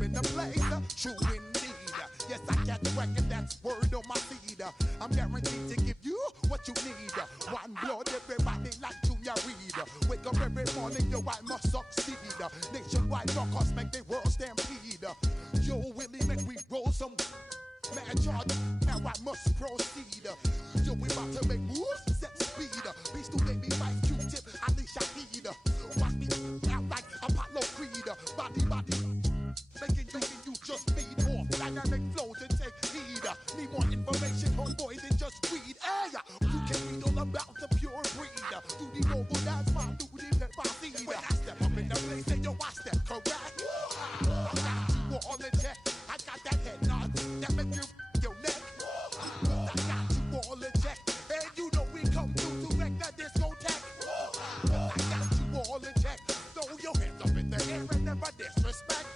up in the place, true indeed. Yes, I got the record, that's word on my feed. I'm guaranteed to give you what you need. One blood, everybody like Junior Reed. Wake up every morning, yo, I must succeed. Nationwide knockouts make the world stampede. Yo, Willie, make we roll some mad charge. Now I must proceed. Yo, we about to make moves, set speed. Beast to make me fight Q-tip, Ali Shaheed. Watch me out like Apollo Creed. Body, making you just feed off dynamic flows and take heed. Need more information, homeboy, than just read. Hey, you can read all about the pure breed. Do the noble dance, my do the pepper seed. When I step up in the place, say yo, I step correct. I got you all in check. I got that head nod that make you your neck. I got you all in check, and you know we come through to wreck the discotheque. I got you all in check. Throw your hands up in the air and never disrespect.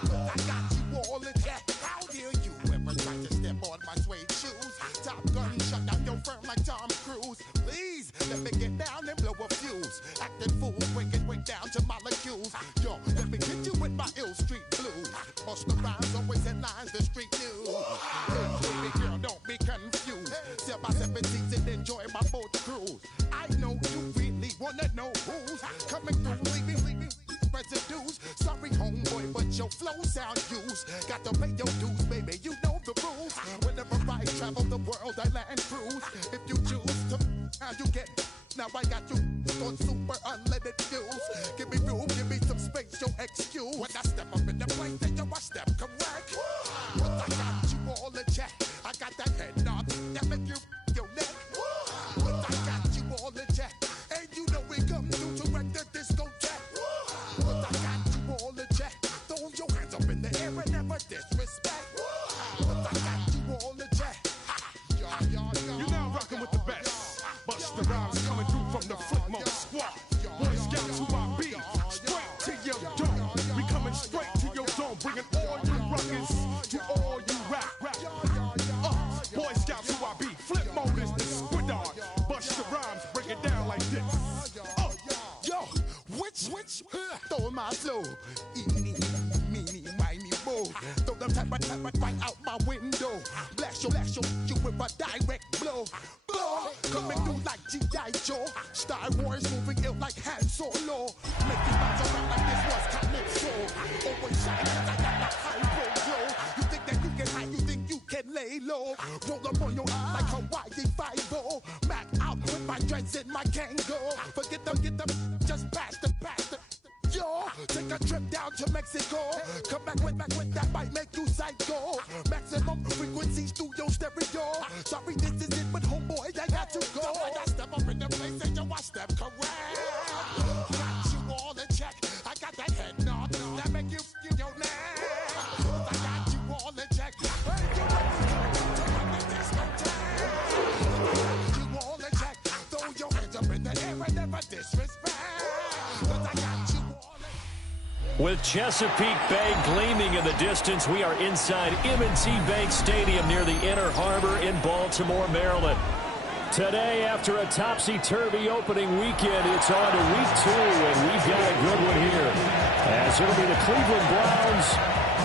I got you all in check. How dare you ever try to step on my suede shoes? Top Gun shut down your firm like Tom Cruise. Please let me get down and blow a fuse. Acting fool, breaking way down to molecules. Yo, let me hit you with my ill street blues. Bust the rhymes, always in lines, the street news. Hey, baby girl, don't be confused. 7x7 and enjoy my boat cruise. I know you really wanna know who's coming through, leaving residues. Sorry, homeboy, but your flow sound used. Got to pay your dues, baby, you know the rules. Whenever I travel the world, I land cruise. If you choose to, how you get. Now I got you on super unleaded fuels. Give me room, give me some space, your excuse. When I step up in the place, then I step correct. But I got you all in check. I got that head nod that make you your neck. But I got you all in check. And you know we come through to wreck the discotheque. But I got you all in check. Throw your hands up in the air and never disrespect. But I got you all in check. You're now rocking with the best. Bust the rhymes coming through from the footmost squad. Boy Scouts who I be, straight to your dome. We coming straight to your dome, bringing all you ruckus to all you rap. Boy Scouts who I be, flip mode is the squid on. Bust the rhymes, break it down like this. Yo, which, throw my flow. Eeny, meeny, miny, mo. Throw them type of right out my window. Blast you with a direct blow. Coming through like G.I. Joe. Star Wars moving ill like Han Solo. Making bounce around like this was Calypso. Always shine cause I got the high road flow. You think that you can hide, you think you can lay low. Roll up on your eye like Hawaii 5-0. Mac out with my dreads in my Kango. Forget them, get them, just pass the. Yo, take a trip down to Mexico. Come back with that might make you psycho. Maximum frequencies through your stereo. Sorry, this is it, but homeboy, I got to go. I got step up in the place and yo, I step correct. Got you all in check. I got that head nod that make you your neck. I got you all in check. Hey, you ready to disco tag? You all in check. Throw your hands up in the air and never disrespect. With Chesapeake Bay gleaming in the distance, we are inside M&T Bank Stadium near the Inner Harbor in Baltimore, Maryland. Today, after a topsy-turvy opening weekend, it's on to week 2, and we've got a good one here. As it'll be the Cleveland Browns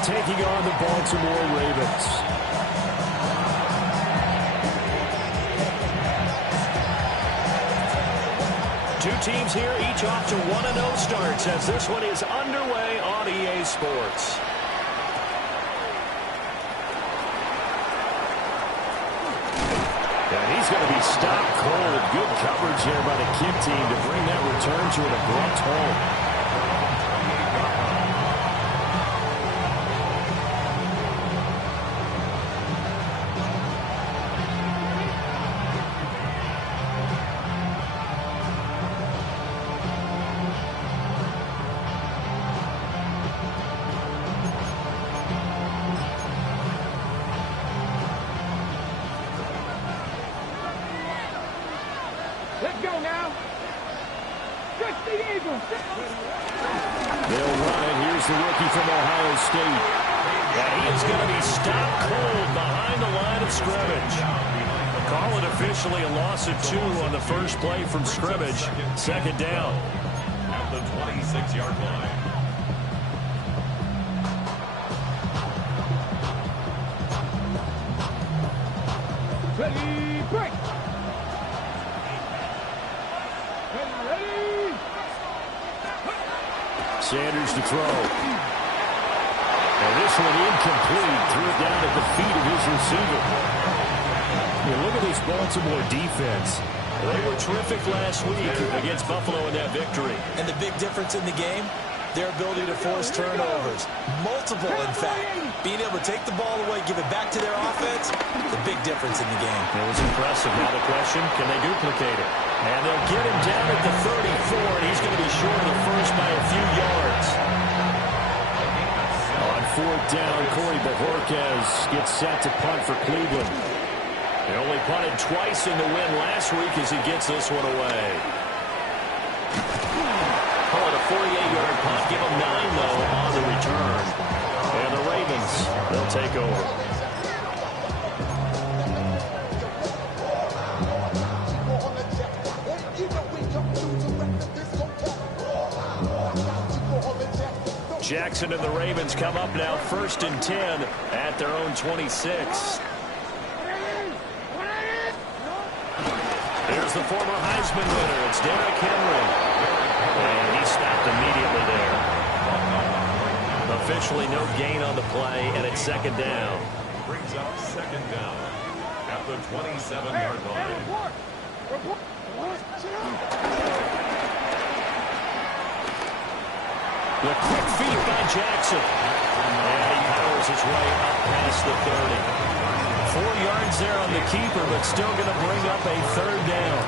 taking on the Baltimore Ravens. Two teams here, each off to 1-0 starts as this one is underway on EA Sports. And he's going to be stopped cold. Good coverage here by the Kid team to bring that return to an abrupt halt. Let's go now. Just the Eagles. They'll run it. Here's the rookie from Ohio State. And he is going to be stopped cold behind the line of scrimmage. Call it officially a loss of 2 on the first play from scrimmage. Second down. At the 26-yard line. Ready, break. Ready. Sanders to throw. And this one incomplete. Threw it down at the feet of his receiver. You look at this Baltimore defense. They were terrific last week against Buffalo in that victory. And the big difference in the game, their ability to force turnovers. Multiple, in fact. Being able to take the ball away, give it back to their offense, the big difference in the game. It was impressive. Now the question, can they duplicate it? And they'll get him down at the 34, and he's going to be short of the first by a few yards. On fourth down, Corey Bojorquez gets set to punt for Cleveland. They only punted twice in the win last week as he gets this one away. Call it a 48-yard punt. Give him 9, though, on the return. And the Ravens, they'll take over. Jackson and the Ravens come up now 1st and 10 at their own 26. There's the former Heisman winner. It's Derrick Henry. And he stopped immediately there. Officially no gain on the play, and it's 2nd down. Brings up 2nd down at the 27-yard line. The quick feed by Jackson. And he powers his way up past the 30. 4 yards there on the keeper, but still going to bring up a 3rd down.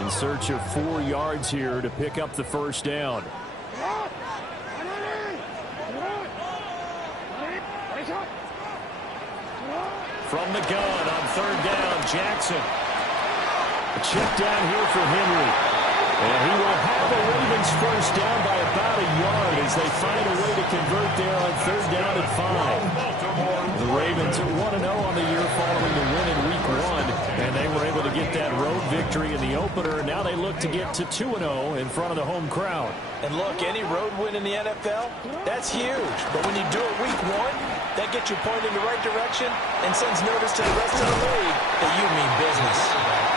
In search of 4 yards here to pick up the 1st down. From the gun on 3rd down, Jackson. A check down here for Henry. And he will have the Ravens 1st down by about a yard as they find a way to convert there on 3rd down and 5. The Ravens are 1-0 on the year following the win in Week 1. And they were able to get that road victory in the opener. Now they look to get to 2-0 in front of the home crowd. And look, any road win in the NFL, that's huge. But when you do it Week 1, that gets you pointed in the right direction and sends notice to the rest of the league that you mean business.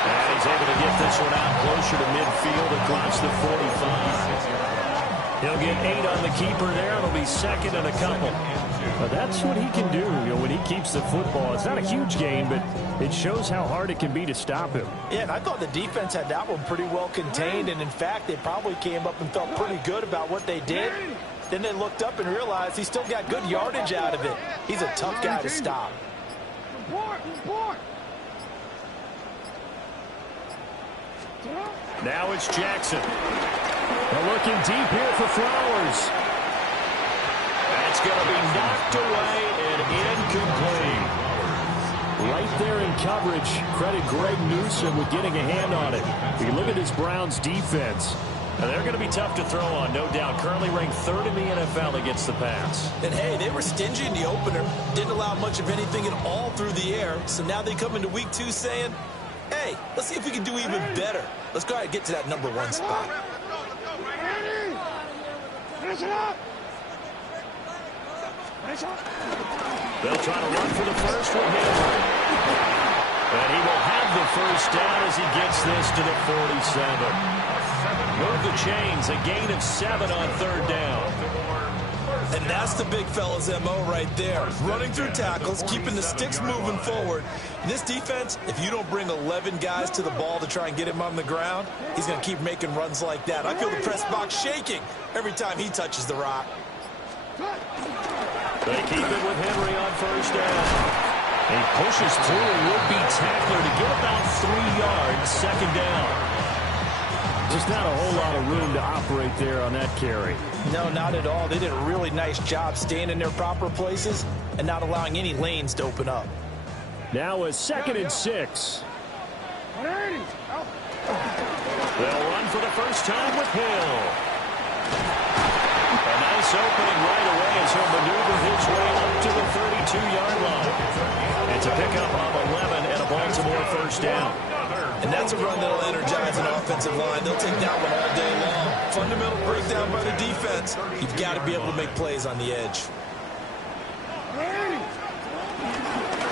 And he's able to get this one out closer to midfield across the 45. He'll get 8 on the keeper there. It'll be 2nd and a couple. But that's what he can do, when he keeps the football. It's not a huge gain, but it shows how hard it can be to stop him. Yeah, and I thought the defense had that one pretty well contained. And, in fact, they probably came up and felt pretty good about what they did. Then they looked up and realized he still got good yardage out of it. He's a tough guy to stop. Now it's Jackson. They're looking deep here for Flowers. That's going to be knocked away and incomplete. Right there in coverage. Credit Greg Newsome with getting a hand on it. If you look at this Browns defense, they're going to be tough to throw on, no doubt. Currently ranked 3rd in the NFL against the pass. And, hey, they were stingy in the opener. Didn't allow much of anything at all through the air. So now they come into Week 2 saying, hey, let's see if we can do even better. Let's go ahead and get to that number 1 spot. They'll try to run for the first with Henry. And he will have the 1st down as he gets this to the 47. Move the chains, a gain of 7 on 3rd down. And that's the big fella's MO right there. Running through tackles, keeping the sticks moving forward. In this defense, if you don't bring 11 guys to the ball to try and get him on the ground, he's going to keep making runs like that. I feel the press box shaking every time he touches the rock. They keep it with Henry on 1st down. He pushes through a would-be tackler to get about 3 yards, 2nd down. Just not a whole lot of room to operate there on that carry. No, not at all. They did a really nice job staying in their proper places and not allowing any lanes to open up. Now a 2nd and 6. They'll run for the first time with Hill. A nice opening right away as he'll maneuver his way up to the 32-yard line. And It's a pickup of 11 and a Baltimore first down. And that's a run that'll energize an offensive line. They'll take that one all day long. Fundamental breakdown by the defense. You've got to be able to make plays on the edge.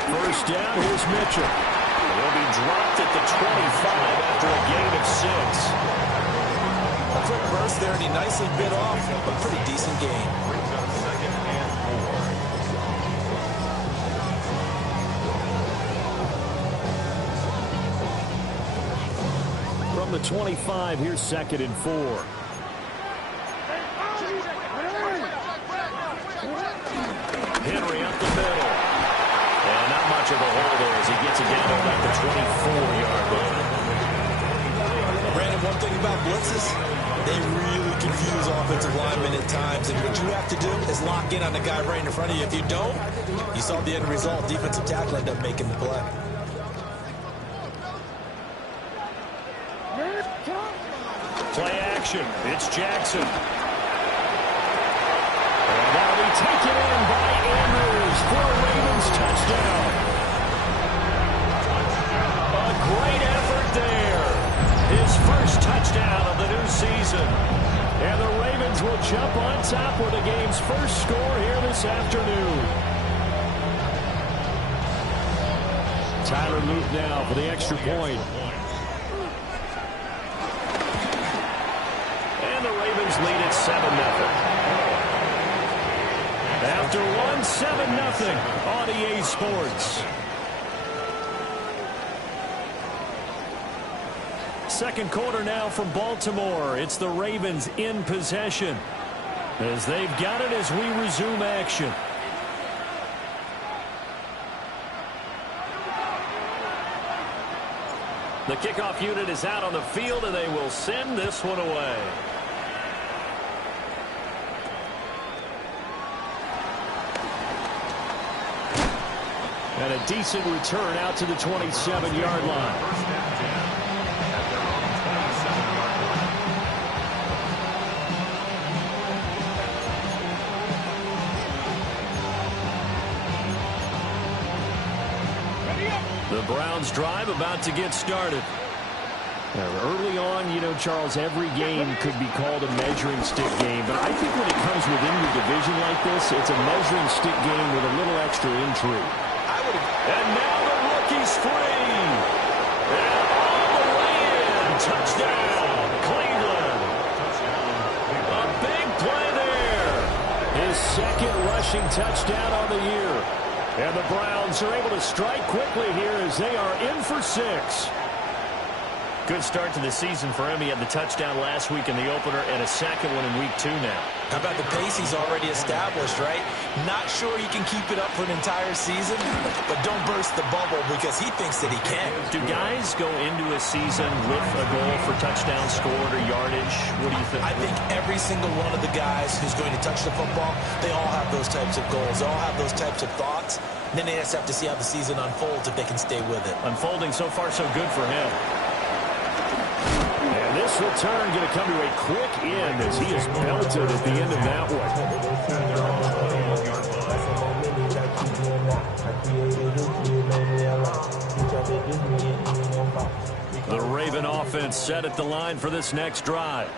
First down, here's Mitchell. He'll be dropped at the 25 after a gain of 6. A quick burst there, and he nicely bit off a pretty decent gain. From the 25, here's 2nd and 4. Henry up the middle. And not much of a hole there as he gets it down to about the 24-yard line. Brandon, one thing about blitzes, they really confuse offensive linemen at times. And what you have to do is lock in on the guy right in front of you. If you don't, you saw the end result. Defensive tackle ended up making the play. Play action. It's Jackson. And that'll be taken in by Andrews for a Ravens touchdown. A great effort there. His first touchdown of the new season. And the Ravens will jump on top with the game's first score here this afternoon. Tyler Luke now for the extra point. And the Ravens lead at 7-0. After one, 7-0 on EA Sports. Second quarter now from Baltimore. It's the Ravens in possession as they've got it as we resume action. The kickoff unit is out on the field, and they will send this one away. And a decent return out to the 27-yard line. The Browns drive about to get started. Early on, you know, Charles, every game could be called a measuring stick game. But I think when it comes within your division like this, it's a measuring stick game with a little extra intrigue. And now the rookie's free. And all the way in. Touchdown, Cleveland. A big play there. His second rushing touchdown on the year. And the Browns are able to strike quickly here as they are in for 6. Good start to the season for him. He had the touchdown last week in the opener and a second one in week 2 now. How about the pace he's already established, right? Not sure he can keep it up for an entire season, but don't burst the bubble because he thinks that he can. Do guys go into a season with a goal for touchdowns scored or yardage? What do you think? I think every single one of the guys who's going to touch the football, they all have those types of goals. They all have those types of thoughts. And then they just have to see how the season unfolds if they can stay with it. Unfolding so far so good for him. And this return going to come to a quick end as he is belted at the end of that one. The Raven offense set at the line for this next drive.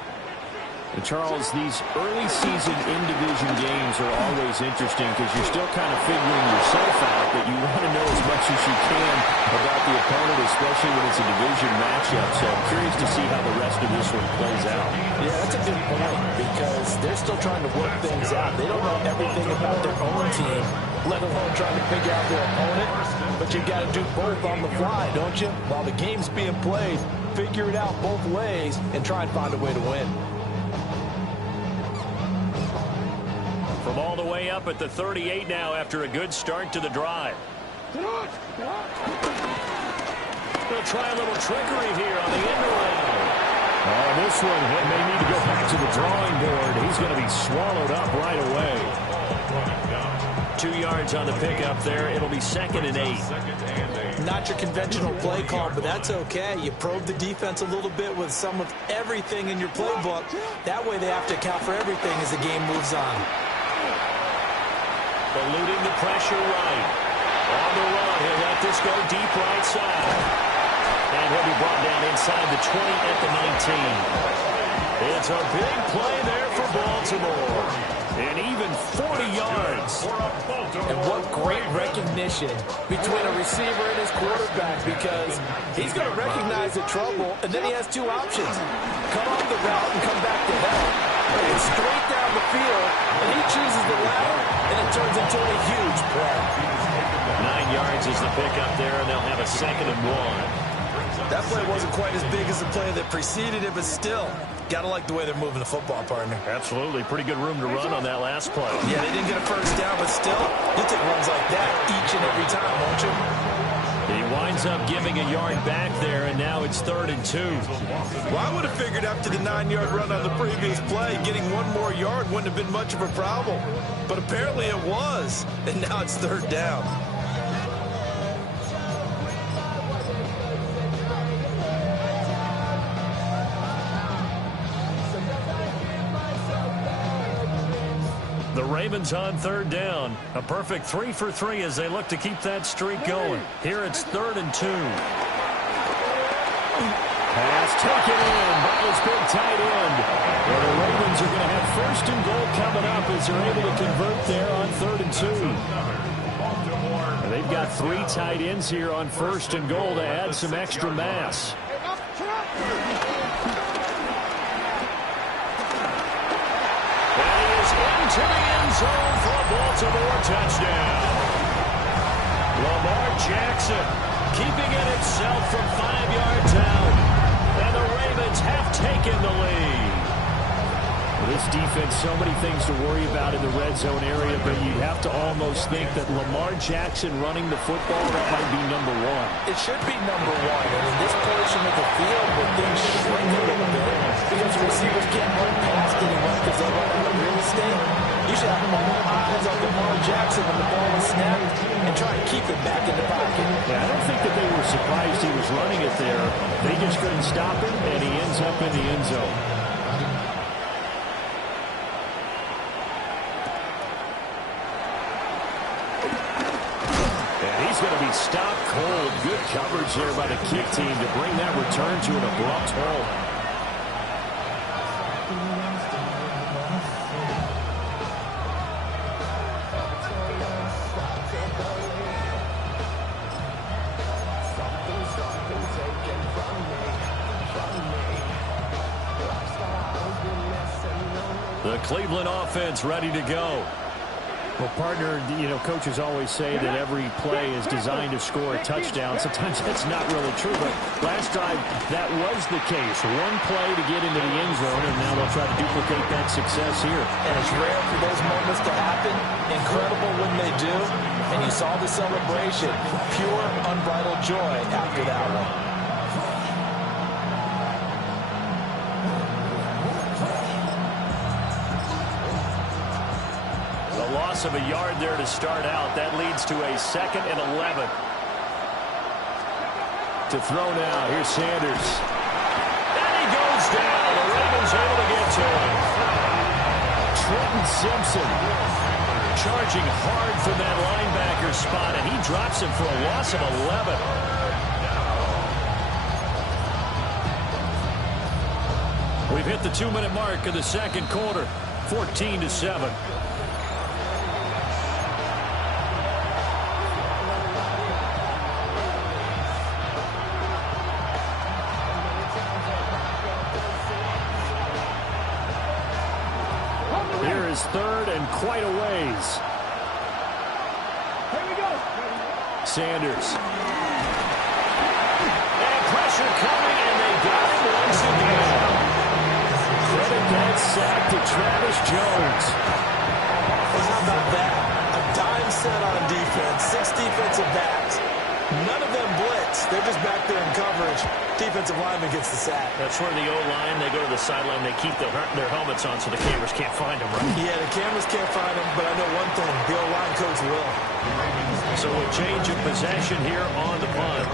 And Charles, these early season in-division games are always interesting because you're still kind of figuring yourself out, but you want to know as much as you can about the opponent, especially when it's a division matchup. So I'm curious to see how the rest of this one plays out. Yeah, that's a good point because they're still trying to work things out. They don't know everything about their own team, let alone trying to figure out their opponent. But you got to do both on the fly, don't you? While the game's being played, figure it out both ways and try and find a way to win. From all the way up at the 38 now after a good start to the drive. They'll try a little trickery here on the end around. Oh, this one may need to go back to the drawing board. He's going to be swallowed up right away. 2 yards on the pickup there. It'll be 2nd and 8. Not your conventional play call, but that's okay. You probe the defense a little bit with some of everything in your playbook. That way they have to account for everything as the game moves on. Eluding the pressure right. On the run, he'll let this go deep right side. And he'll be brought down inside the 20 at the 19. It's a big play there for Baltimore. And even 40 yards. And what great recognition between a receiver and his quarterback, because he's going to recognize the trouble, and then he has two options. Come off the route and come back to help. Or get straight down the field, and he chooses the latter, and it turns into a huge play. 9 yards is the pickup there, and they'll have a 2nd and 1. That play wasn't quite as big as the play that preceded it, but still, got to like the way they're moving the football, partner. Absolutely. Pretty good room to run on that last play. Yeah, they didn't get a first down, but still, you take runs like that each and every time, won't you? He winds up giving a yard back there, and now it's 3rd and 2. Well, I would have figured after the 9-yard run on the previous play, getting one more yard wouldn't have been much of a problem. But apparently it was, and now it's 3rd down. The Ravens on 3rd down. A perfect 3 for 3 as they look to keep that streak going. Here it's 3rd and 2. Pass taken in by this big tight end. Well, the Ravens are going to have 1st and goal coming up as they're able to convert there on 3rd and 2. And they've got 3 tight ends here on 1st and goal to add some extra mass. To the end zone for a Baltimore touchdown. Lamar Jackson keeping it himself from 5 yards out. And the Ravens have taken the lead. This defense, so many things to worry about in the red zone area, but you have to almost think that Lamar Jackson running the football, that might be number 1. It should be number 1. And in this portion of the field, where things shrink a little bit, because the receivers can't run past anyone because they run out of real estate, you should have all eyes on Lamar Jackson when the ball is snapped and try and keep it back in the pocket. Yeah, I don't think that they were surprised he was running it there. They just couldn't stop him, and he ends up in the end zone. Going to be stopped cold. Good coverage there by the kick team to bring that return to an abrupt halt. The Cleveland offense ready to go. Well, partner, coaches always say that every play is designed to score a touchdown. Sometimes that's not really true, but last drive, that was the case. One play to get into the end zone, and now they'll try to duplicate that success here. And it's rare for those moments to happen. Incredible when they do. And you saw the celebration. Pure, unbridled joy after that one. Loss of a yard there to start out. That leads to a 2nd and 11. To throw now. Here's Sanders. And he goes down. The Ravens able to get to him. Trenton Simpson charging hard from that linebacker spot, and he drops him for a loss of 11. We've hit the 2-minute mark of the 2nd quarter. 14-7. Here is 3rd and quite a ways. Here we go. Sanders. And pressure coming, and they got it once again. Credit that sack to Travis Jones. How about that? A dime set on defense. 6 defensive backs. None of them blitz. They're just back there in coverage. Defensive lineman gets the sack. That's where the O-line, they go to the sideline, they keep their helmets on so the cameras can't find them, right? Yeah, the cameras can't find them, but I know one thing. The O-line coach will. So a change of possession here on the punt.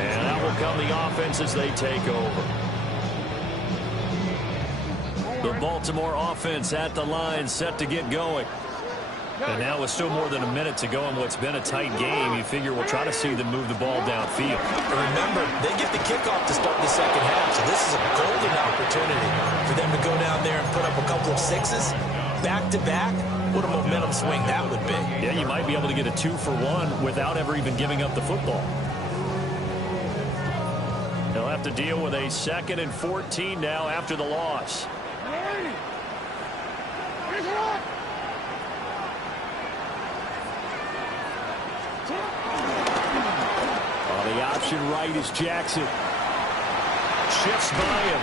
And out will come the offense as they take over. The Baltimore offense at the line, set to get going. And now with still more than a minute to go in what's been a tight game, you figure we'll try to see them move the ball downfield. Remember, they get the kickoff to start the second half, so this is a golden opportunity for them to go down there and put up a couple of sixes back-to-back. What a momentum swing that would be. Yeah, you might be able to get a 2-for-1 without ever even giving up the football. They'll have to deal with a 2nd and 14 now after the loss. On the option right is Jackson. Shifts by him.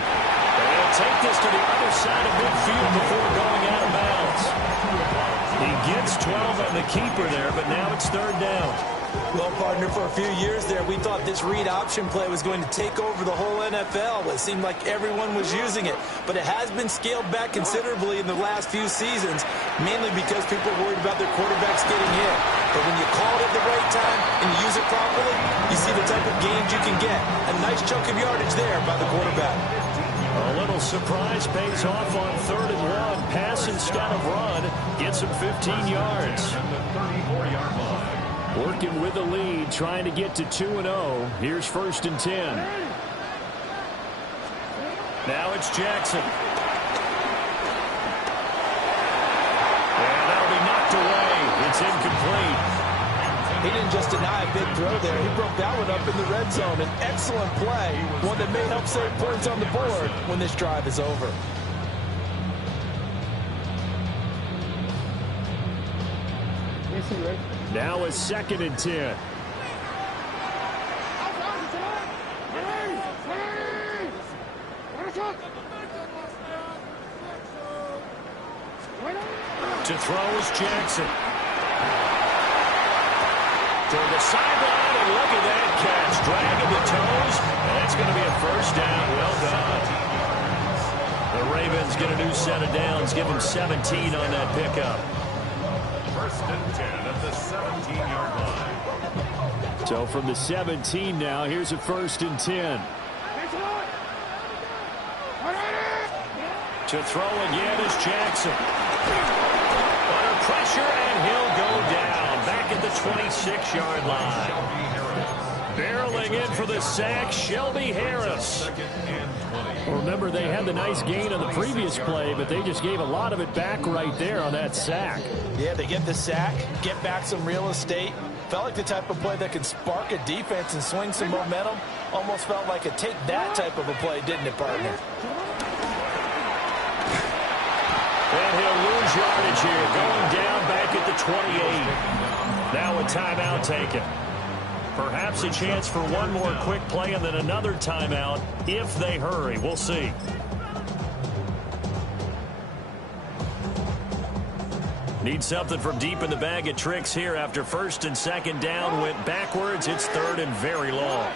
They'll take this to the other side of midfield before going out of bounds. He gets 12 on the keeper there, but now it's 3rd down. Well, partner, for a few years there, we thought this read option play was going to take over the whole NFL. It seemed like everyone was using it, but it has been scaled back considerably in the last few seasons, mainly because people are worried about their quarterbacks getting hit. But when you call it at the right time and you use it properly, you see the type of gains you can get. A nice chunk of yardage there by the quarterback. A little surprise pays off on 3rd and 1. Pass instead of run. Gets him 15 yards. Working with the lead, trying to get to 2-0. Here's 1st and 10. Now it's Jackson. And that'll be knocked away. It's incomplete. He didn't just deny a big throw there. He broke that one up in the red zone. An excellent play. One that may help save points on the board when this drive is over. Now it's 2nd and 10. To throw is Jackson. Toward the sideline, and look at that catch. Dragging the toes, and that's going to be a 1st down. Well done. The Ravens get a new set of downs. Give them 17 on that pickup. 1st and 10 at the 17-yard line. So from the 17 now, here's a 1st and 10. To throw again is Jackson. Under pressure, and he'll go down. Back at the 26-yard line. Barreling in for the sack, Shelby Harris. Remember, they had the nice gain on the previous play, but they just gave a lot of it back right there on that sack. Yeah, they get the sack, get back some real estate. Felt like the type of play that could spark a defense and swing some momentum. Almost felt like a take that type of a play, didn't it, partner? And he'll lose yardage here, going down back at the 28. Now a timeout taken. Perhaps a chance for one more quick play and then another timeout if they hurry. We'll see. Need something from deep in the bag of tricks here after 1st and 2nd down. Went backwards. It's 3rd and very long.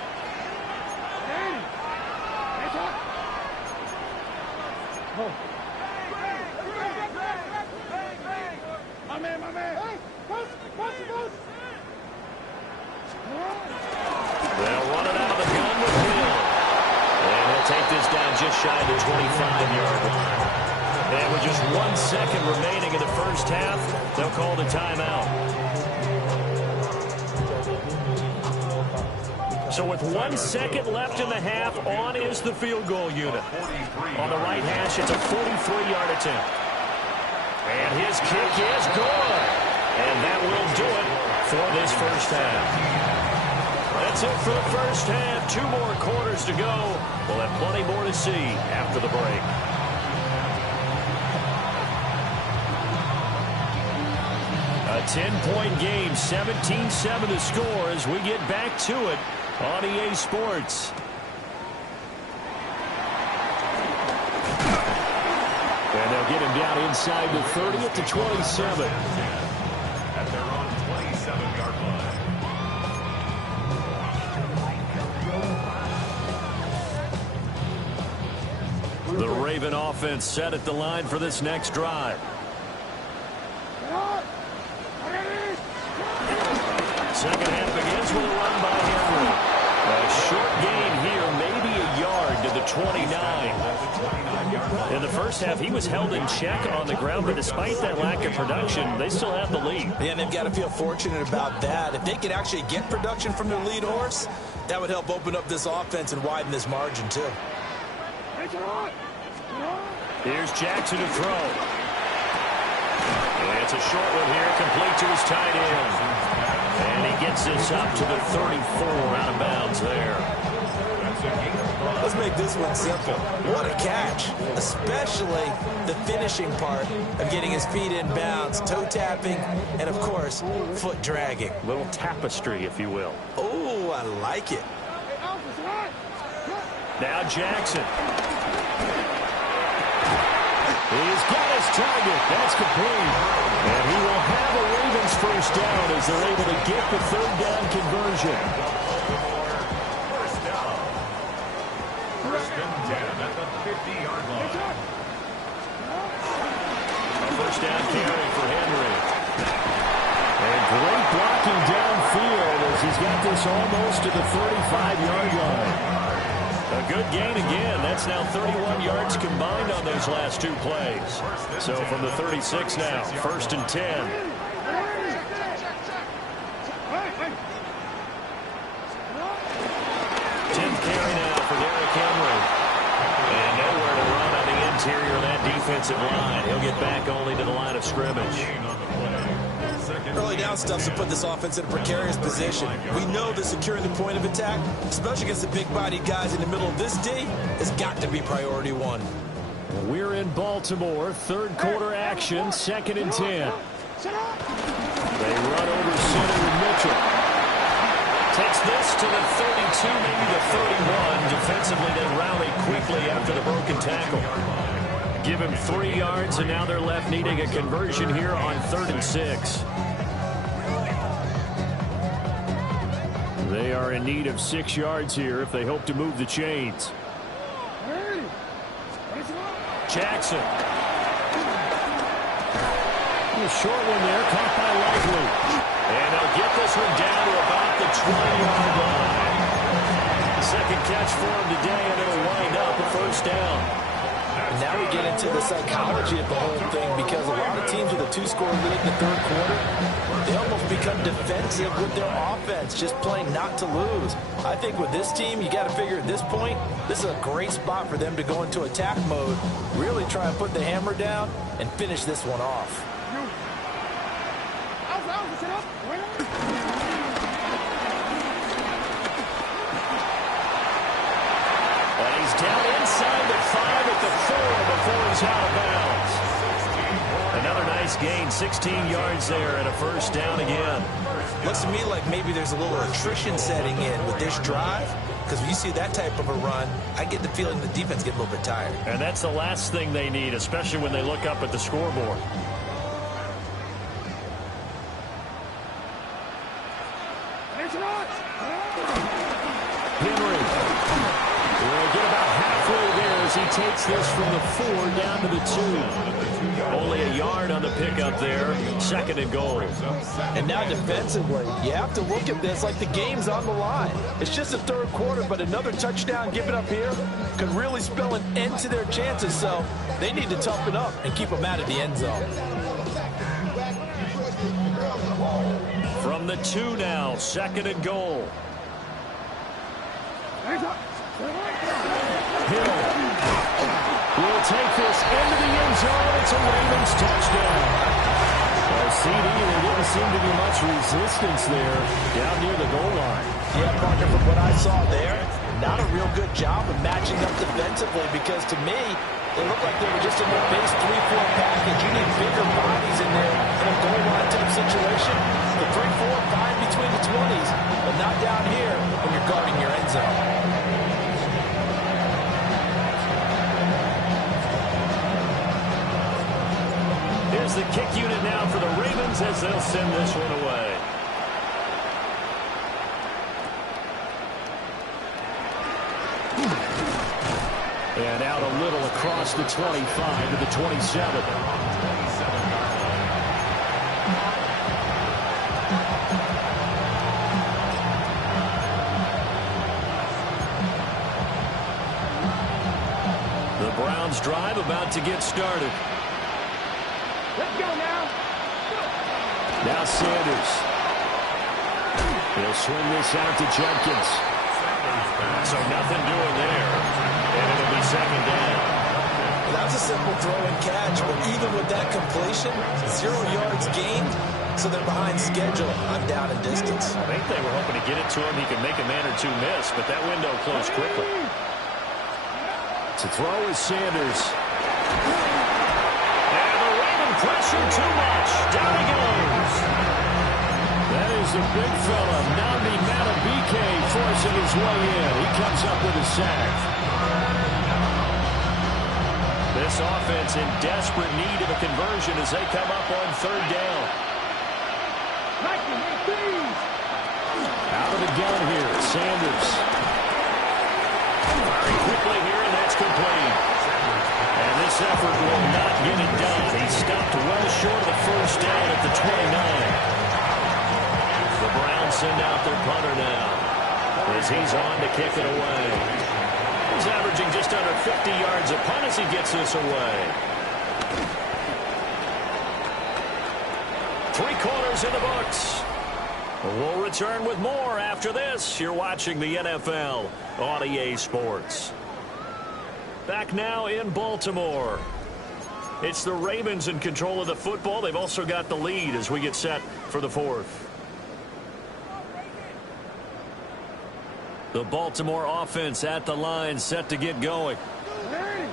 They'll run it out of the gun with Hill. And he'll take this down just shy of the 25-yard line. And with just 1 second remaining in the 1st half, they'll call the timeout. So with 1 second left in the half, on is the field goal unit. On the right hash, it's a 43-yard attempt. And his kick is good. And that will do it for this 1st half. That's it for the 1st half. 2 more quarters to go. We'll have plenty more to see after the break. A 10-point game, 17-7 the score as we get back to it on EA Sports. And they'll get him down inside the 30 at the 27. At their own 27-yard line. The Raven offense set at the line for this next drive. Second half begins with a run by Henry. A short gain here, maybe a yard to the the 29. In the first half, he was held in check on the ground, but despite that lack of production, they still have the lead. Yeah, and they've got to feel fortunate about that. If they could actually get production from their lead horse, that would help open up this offense and widen this margin, too. Here's Jackson to throw. And it's a short one here, complete to his tight end. And he gets this up to the 34, out of bounds there. Let's make this one simple. What a catch, especially the finishing part of getting his feet in bounds, toe tapping, and, of course, foot dragging. A little tapestry, if you will. Oh, I like it. Now Jackson. He's got his target. That's complete. And he will have a Ravens first down as they're able to get the third down conversion. First and 10 at the 50-yard line. A first down carry for Henry. And great blocking downfield as he's got this almost to the 35-yard line. A good gain again. That's now 31 yards combined on those last two plays. So from the 36 now, first and 10. 10th carry now for Derrick Henry. And nowhere to run on the interior of that defensive line. He'll get back only to the line of scrimmage. Early down stuff to put this offense in a precarious position. We know that securing the point of attack, especially against the big-bodied guys in the middle of this D, has got to be priority one. We're in Baltimore. Third quarter action, second and 10. They run over center with Mitchell. Takes this to the 32, maybe the 31. Defensively, they rally quickly after the broken tackle. Give him 3 yards, and now they're left needing a conversion here on 3rd and 6. They are in need of 6 yards here if they hope to move the chains. Jackson. A short one there, caught by Likely. And they'll get this one down to about the 20-yard line. Second catch for him today, and it'll wind up a first down. And now we get into the psychology of the whole thing, because a lot of teams with a 2-score lead in the third quarter, they almost become defensive with their offense, just playing not to lose. I think with this team, you got to figure at this point, this is a great spot for them to go into attack mode, really try and put the hammer down and finish this one off. And he's down inside the 5 at the 4 before he's out of bounds. Another nice gain, 16 yards there and a first down again. Looks to me like maybe there's a little attrition setting in with this drive, because when you see that type of a run, I get the feeling the defense gets a little bit tired. And that's the last thing they need, especially when they look up at the scoreboard. Henry will get about halfway there as he takes this from the 4 down to the 2. Only a yard on the pickup there. Second and goal. And now defensively, you have to look at this like the game's on the line. It's just the third quarter, but another touchdown given up here could really spell an end to their chances. So they need to toughen up and keep them out of the end zone. From the 2 now, second and goal. Hill will take this into the end zone. It's a Ravens touchdown. CD, there didn't seem to be much resistance there down near the goal line. Yeah, Parker, from what I saw there, not a real good job of matching up defensively, because to me, they looked like they were just in the base 3-4 package. You need bigger bodies in there in a goal line type situation. The 3-4, fine between the 20s, but not down here when you're guarding your end zone. Here's the kick unit now for the Ravens as they'll send this one away. And out a little across the 25 to the 27. Browns drive about to get started. Let's go now. Now Sanders. He'll swing this out to Jenkins. So nothing doing there. And it'll be second down. That was a simple throw and catch, but even with that completion, 0 yards gained, so they're behind schedule on down and distance. I think they were hoping to get it to him. He could make a man or two miss, but that window closed quickly. To throw is Sanders. And the Raven pressure too much. Down he goes. That is the big fella, Namdi Matabike, forcing his way in. He comes up with a sack. This offense in desperate need of a conversion as they come up on third down. Out of the gun here, Sanders. Very quickly here, and that's complete. And this effort will not get it done. He stopped well short of the first down at the 29. The Browns send out their punter now as he's on to kick it away. He's averaging just under 50 yards a punt as he gets this away. 3 quarters in the books. We'll return with more after this. You're watching the NFL on EA Sports. Back now in Baltimore. It's the Ravens in control of the football. They've also got the lead as we get set for the fourth. The Baltimore offense at the line, set to get going.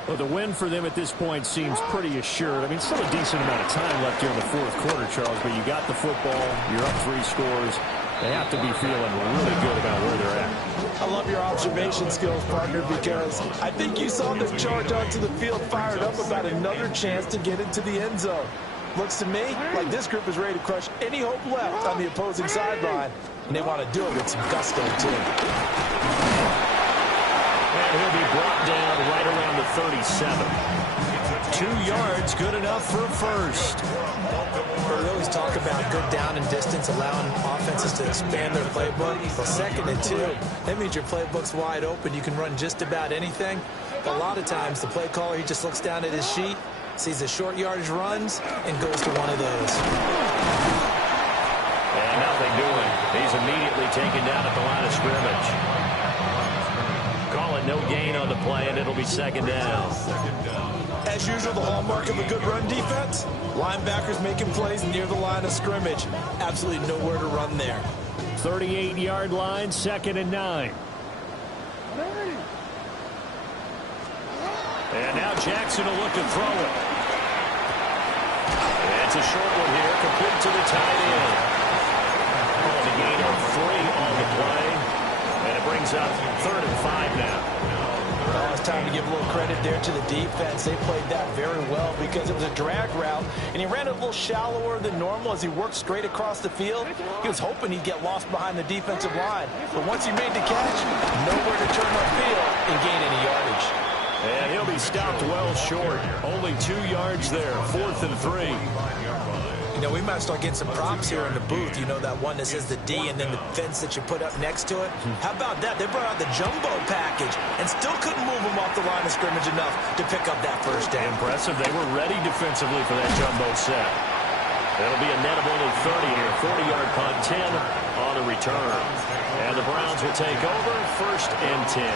Well, the win for them at this point seems pretty assured. I mean, still a decent amount of time left here in the fourth quarter, Charles, but you got the football, you're up 3 scores. They have to be feeling really good about where they're at. I love your observation skills, partner, because I think you saw them charge onto the field fired up about another chance to get into the end zone. Looks to me like this group is ready to crush any hope left on the opposing sideline, and they want to do it with some gusto, too. And he'll be brought down right around the 37. 2 yards, good enough for a first. We always talk about good down and distance, allowing offenses to expand their playbook. Well, 2nd and 2, that means your playbook's wide open. You can run just about anything. But a lot of times, the play caller, he just looks down at his sheet, sees the short yardage runs, and goes to one of those. And nothing doing. He's immediately taken down at the line of scrimmage. Call it no gain on the play, and it'll be second down. As usual, the hallmark of a good run defense, linebackers making plays near the line of scrimmage. Absolutely nowhere to run there. 38-yard line, 2nd and 9. And now Jackson will look to throw it. It's a short one here, complete to the tight end. Oh, the gain of 3 on the play. And it brings up 3rd and 5 now. Well, it's time to give a little credit there to the defense. They played that very well because it was a drag route, and he ran it a little shallower than normal as he worked straight across the field. He was hoping he'd get lost behind the defensive line, but once he made the catch, nowhere to turn upfield and gain any yardage. And he'll be stopped well short. Only 2 yards there, 4th and 3. You know, we might start getting some props here in the booth. You know, that one that says the D and then the fence that you put up next to it. How about that? They brought out the jumbo package and still couldn't move them off the line of scrimmage enough to pick up that first down. Impressive. They were ready defensively for that jumbo set. That'll be a net of only 30 here. 40-yard punt, 10 on the return. And the Browns will take over, 1st and 10.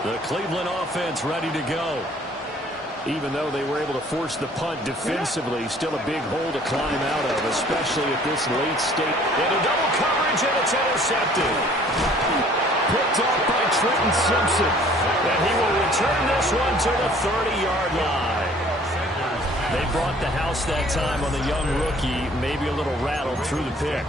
The Cleveland offense ready to go. Even though they were able to force the punt defensively, still a big hole to climb out of, especially at this late stage. Into double coverage, and it's intercepted. Picked off by Trenton Simpson. And he will return this one to the 30-yard line. They brought the house that time on the young rookie, maybe a little rattled through the pick.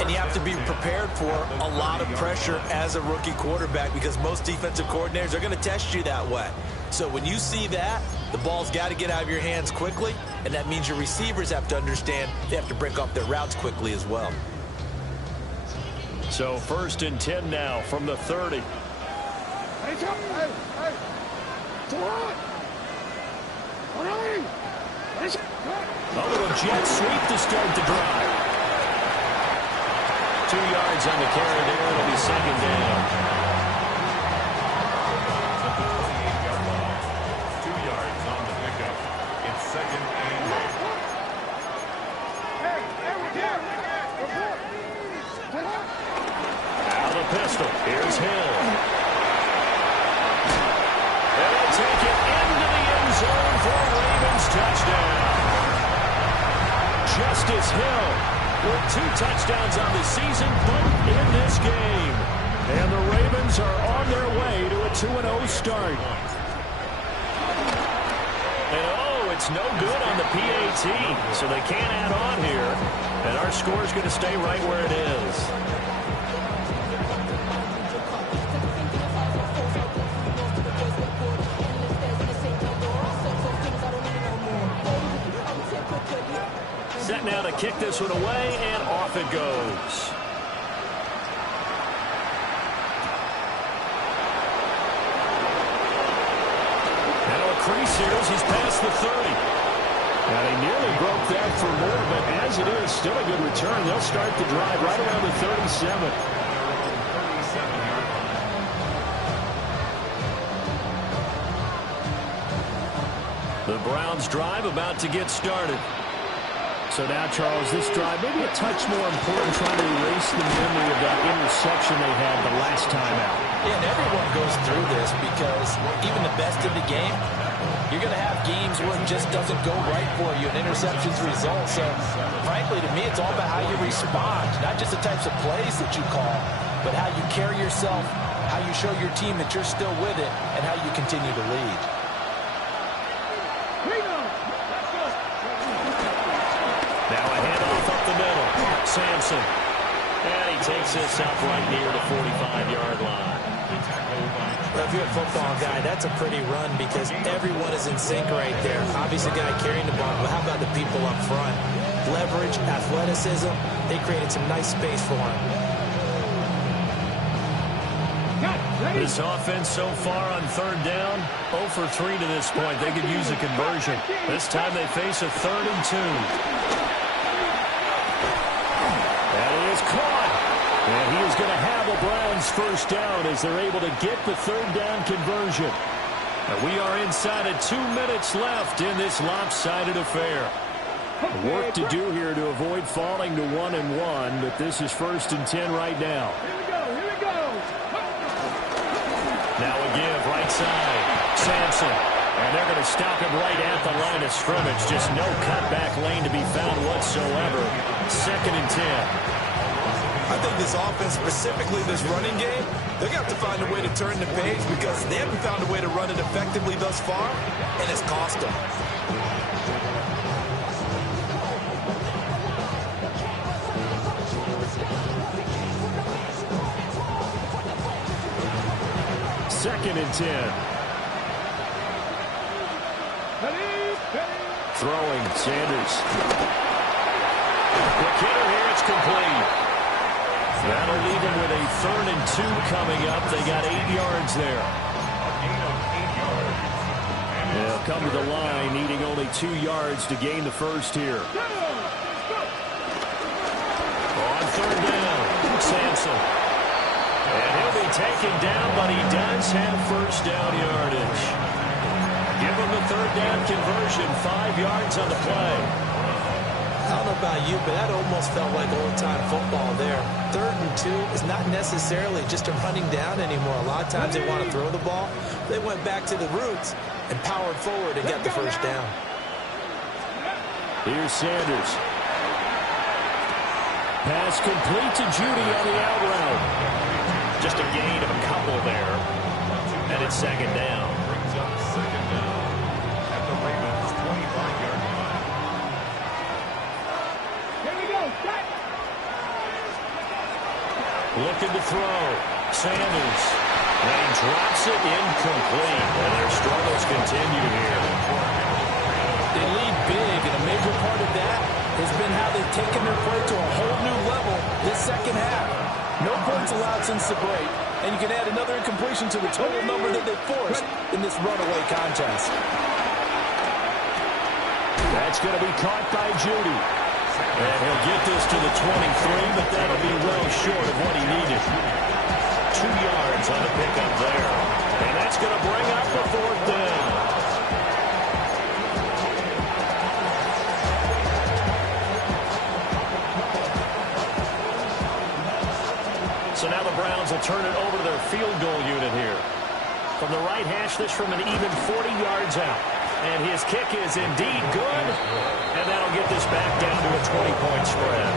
And you have to be prepared for a lot of pressure as a rookie quarterback because most defensive coordinators are going to test you that way. So when you see that, the ball's got to get out of your hands quickly, and that means your receivers have to understand they have to break off their routes quickly as well. So 1st and 10 now from the 30. Hey, A little jet sweep to start the drive. 2 yards on the carry there. It'll be second down. 2 yards on the pickup. It's second and goal. Out of the pistol. Here's Hill. And they'll take it into the end zone for a Ravens touchdown. Justice Hill with 2 touchdowns on the season, but in this game. And the Ravens are on their way to a 2-0 start. And it's no good on the PAT, so they can't add on here. And our score is going to stay right where it is. Set now to kick this one away, and off it goes. Now a crease here as he's past the 30. Now they nearly broke that for more, but as it is, still a good return. They'll start the drive right around the 37. The Browns drive about to get started. So now, Charles, this drive maybe a touch more important, trying to erase the memory of that interception they had the last time out. Yeah, and everyone goes through this because even the best of the game, you're going to have games where it just doesn't go right for you, and interceptions result. So, frankly, to me, it's all about how you respond, not just the types of plays that you call, but how you carry yourself, how you show your team that you're still with it, and how you continue to lead. Now a handoff up the middle. Sampson. And he takes this up right near the 45-yard line. Well, if you're a football guy, that's a pretty run because everyone is in sync right there. Obviously, the guy carrying the ball, but how about the people up front? Leverage, athleticism, they created some nice space for him. This offense so far on third down, 0 for 3 to this point. They could use a conversion. This time they face a 3rd and 2. That is caught. And he is going to have a Browns first down as they're able to get the 3rd down conversion. And we are inside of 2 minutes left in this lopsided affair. Work to do here to avoid falling to 1-1, but this is 1st and 10 right now. Now a give, right side, Sampson. And they're going to stop him right at the line of scrimmage. Just no cutback lane to be found whatsoever. 2nd and 10. I think this offense, specifically this running game, they're going to have to find a way to turn the page because they haven't found a way to run it effectively thus far, and it's cost them. Second and 10. Throwing, Sanders. The kidder here, it's complete. That'll leave him with a 3rd and 2 coming up. They got 8 yards there. They'll come to the line, needing only 2 yards to gain the first here. On 3rd down, Sampson. And he'll be taken down, but he does have first down yardage. Give him the 3rd down conversion, 5 yards on the play. I don't know about you, but that almost felt like old-time football there. 3rd and 2 is not necessarily just a running down anymore. A lot of times they want to throw the ball. They went back to the roots and powered forward and got the first down. Here's Sanders. Pass complete to Judy on the out route. Just a gain of a couple there. And it's 2nd down. Brings up 2nd down at the Ravens' 25-yard line. Here we go. Set. Looking to throw. Sanders. And he drops it incomplete. And their struggles continue here. They lead big, and a major part of that has been how they've taken their play to a whole new level this second half. No points allowed since the break, and you can add another incompletion to the total number that they forced in this runaway contest. That's going to be caught by Judy. And he'll get this to the 23, but that'll be well short of what he needed. 2 yards on the pickup there. And that's going to bring up the 4th down. So now the Browns will turn it over to their field goal unit here. From the right hash, this from an even 40 yards out. And his kick is indeed good. And that'll get this back down to a 20-point spread.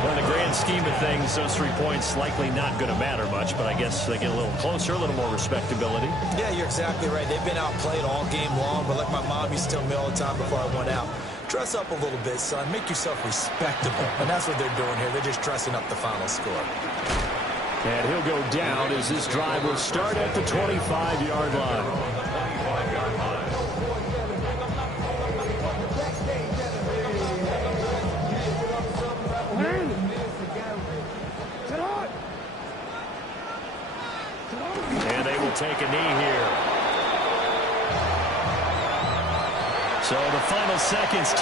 Well, in the grand scheme of things, those 3 points likely not going to matter much, but I guess they get a little closer, a little more respectability. Yeah, you're exactly right. They've been outplayed all game long, but like my mom used to tell me all the time before I went out, dress up a little bit, son. Make yourself respectable. And that's what they're doing here. They're just dressing up the final score. And he'll go down as this drive will start at the 25-yard line. And they will take a knee here. So the final seconds.